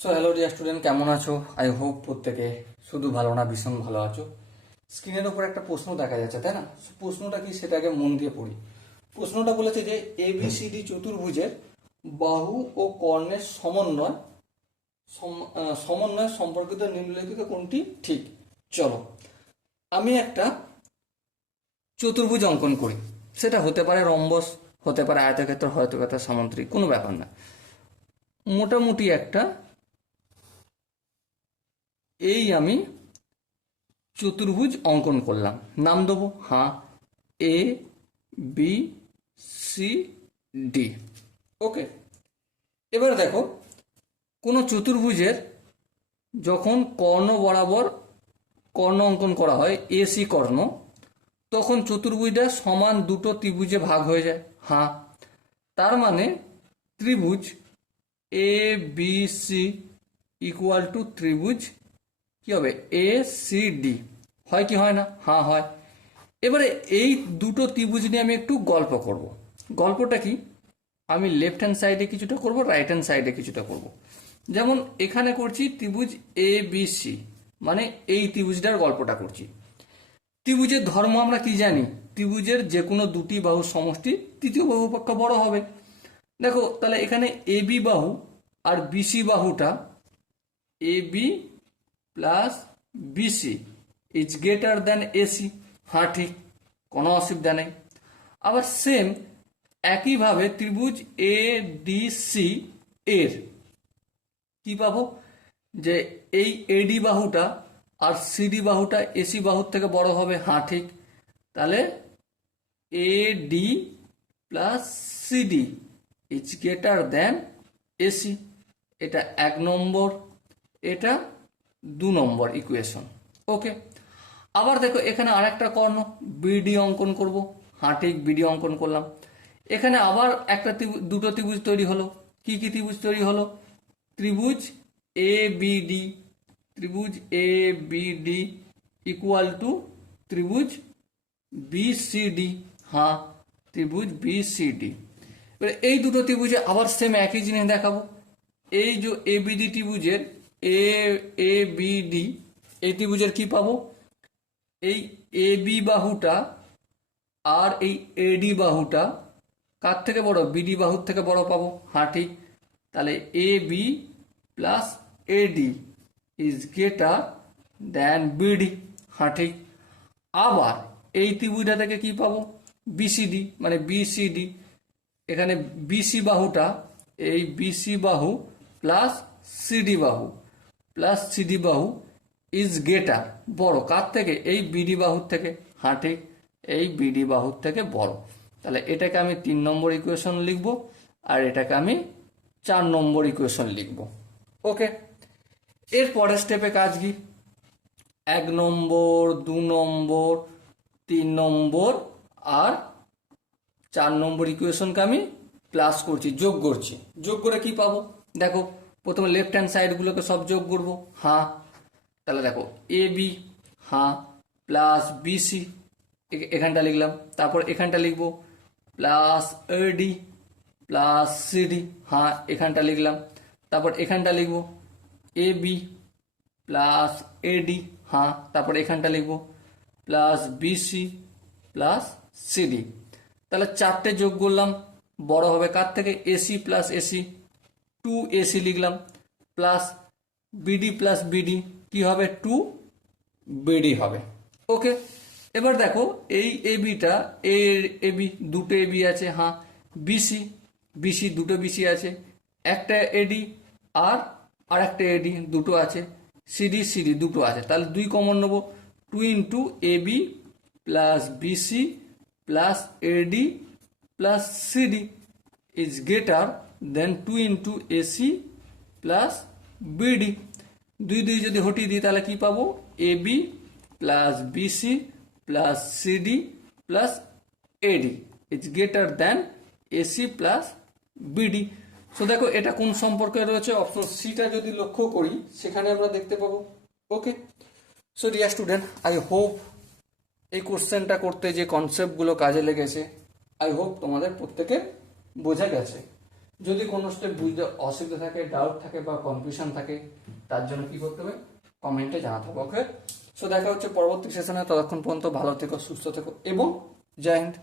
So hello dear student, কেমন আছো? I hope প্রত্যেকে শুধু ভালো না ভীষণ ভালো আছো। স্ক্রিনের উপর একটা প্রশ্ন দেখা যাচ্ছে, তাই না? প্রশ্নটা কি সেটা আগে মন দিয়ে পড়ি। প্রশ্নটা বলেছে যে এবিসিডি চতুর্ভুজের বাহু ও কর্ণের সমন্বয় সম্পর্কিত নিম্নলিখিত কোনটি ঠিক। চলো আমি একটা চতুর্ভুজ অঙ্কন করি। সেটা হতে পারে রম্বস, হতে পারে আয়তক্ষেত্র, হয়তক্ষেত্র, সামুদ্রিক, কোনো ব্যাপার না। মোটামুটি একটা আমি চতুর্ভুজ অঙ্কন করলাম, নাম দেবো এ বি সি ডি। ওকে, এবার দেখো কোনো চতুর্ভুজের যখন কর্ণ বরাবর কর্ণ অঙ্কন করা হয়, এসি কর্ণ, তখন চতুর্ভুজটা সমান দুটো ত্রিভুজে ভাগ হয়ে যায়। তার মানে ত্রিভুজ A B C equal to ত্রিভুজ কি হবে, এ সি ডি। হয় কি হয় না? হয়। এবারে এই দুটো ত্রিভুজ নিয়ে আমি একটু গল্প করব। গল্পটা কি, আমি লেফট হ্যান্ড সাইডে কিছুটা করব, রাইট হ্যান্ড সাইডে কিছুটা করব। যেমন এখানে করছি ত্রিভুজ এ বি সি, মানে এই ত্রিভুজটার গল্পটা করছি। ত্রিভুজের ধর্ম আমরা কি জানি? ত্রিভুজের যে কোনো দুটি বাহুর সমষ্টি তৃতীয় বাহু পক্ষে বড় হবে। দেখো তাহলে এখানে এ বি বাহু আর বিসি বাহুটা, A B plus BC is greater than AC. ঠিক, কোনো অসুবিধা নেই। আবার সেম একইভাবে ত্রিভুজ এ ডি সি এর কি পাবো, যে এই এডি বাহুটা আর সিডি বাহুটা এসি বাহুর থেকে বড় হবে। ঠিক, তাহলে A D plus CD is greater than AC. এটা 1 নম্বর, এটা 2 নম্বর ইকুয়েশন। ওকে, আবার দেখো এখানে আরেকটা কর্ণ বিডি অঙ্কন করব। ঠিক, বিডি অঙ্কন করলাম। এখানে আবার একটা দুটো ত্রিভুজ তৈরি হলো। কি কি ত্রিভুজ তৈরি হলো? ত্রিভুজ এ বিডি, ত্রিভুজ এ বিডি ইকুয়াল টু ত্রিভুজ বিসিডি। ত্রিভুজ বিসিডি। এবার এই দুটো ত্রিভুজে আবার সেম একই জিনিস দেখাবো। এই যে এবিডি ত্রিভুজের এ বিডি, এই ত্রিভুজের কি পাবো, এই এ বি বাহুটা আর এই এডি বাহুটা কার থেকে বড়? বিডি বাহুর থেকে বড় পাবো। ঠিক, তাহলে A B plus AD is greater than BD. ঠিক, আবার এই ত্রিভুজটা থেকে কি পাবো? বিসিডি, মানে বিসিডি। এখানে বিসি বাহুটা, এই বিসি বাহু প্লাস সিডি বাহু ইজ গ্রেটার, বড় কার থেকে? এই বিডি বাহুর থেকে। ঠিক, এই বিডি বাহুর থেকে বড়। তাহলে এটাকে আমি 3 নম্বর ইকুয়েশন লিখব, আর এটাকে আমি 4 নম্বর ইকুয়েশন লিখব। ওকে, এর পরের স্টেপে কাজ কি? 1 নম্বর, 2 নম্বর, 3 নম্বর আর 4 নম্বর ইকুয়েশনকে আমি প্লাস করছি, যোগ করছি। যোগ করে কি পাবো? দেখো প্রথমে লেফট হ্যান্ড সাইডগুলোকে সব যোগ করবো। তাহলে দেখো এ বি প্লাস বিসি, এখানটা লিখলাম। তারপর এখানটা লিখবো প্লাস এডি প্লাস সিডি। এখানটা লিখলাম। তারপর এখানটা লিখবো এ বি প্লাস এডি। তারপর এখানটা লিখবো প্লাস বিসি প্লাস সিডি। তাহলে 4টে যোগ করলাম, বড় হবে কার থেকে? এসি প্লাস এসি, 2AC লিখলাম, প্লাস বিডি প্লাস বিডি কি হবে? 2BD হবে। ওকে, এবার দেখো এই এবিটা, এবি দুটো এবি আছে। বিসি, দুটো বিসি আছে, একটা এডি আর একটা এডি দুটো আছে, সিডি দুটো আছে। তাহলে 2 কমন নেবো, 2 into AB plus BC plus AD plus CD is greater than 2 into AC plus BD. 2 যদি হটিয়ে দিই তাহলে কি পাবো? AB plus BC plus CD plus AD is greater than AC plus BD. So দেখো এটা কোন সম্পর্কে রয়েছে? অপশন সিটা যদি লক্ষ্য করি সেখানে আমরা দেখতে পাবো। Okay, so dear student, I hope এই কোশ্চেনটা করতে যে কনসেপ্টগুলো কাজে লেগেছে, আই হোপ তোমাদের প্রত্যেকের বোঝা গেছে। যদি কোনো স্টেপ বুঝতে অসুবিধা থাকে, ডাউট থাকে বা কনফিউশন থাকে, তার জন্য কি করতে হবে, কমেন্টে জানাতে হবে। ওকে, সো দেখা হচ্ছে পরবর্তী সেশনে। ততক্ষণ পর্যন্ত ভালো থেকো, সুস্থ থেকো এবং জয় হিন্দ।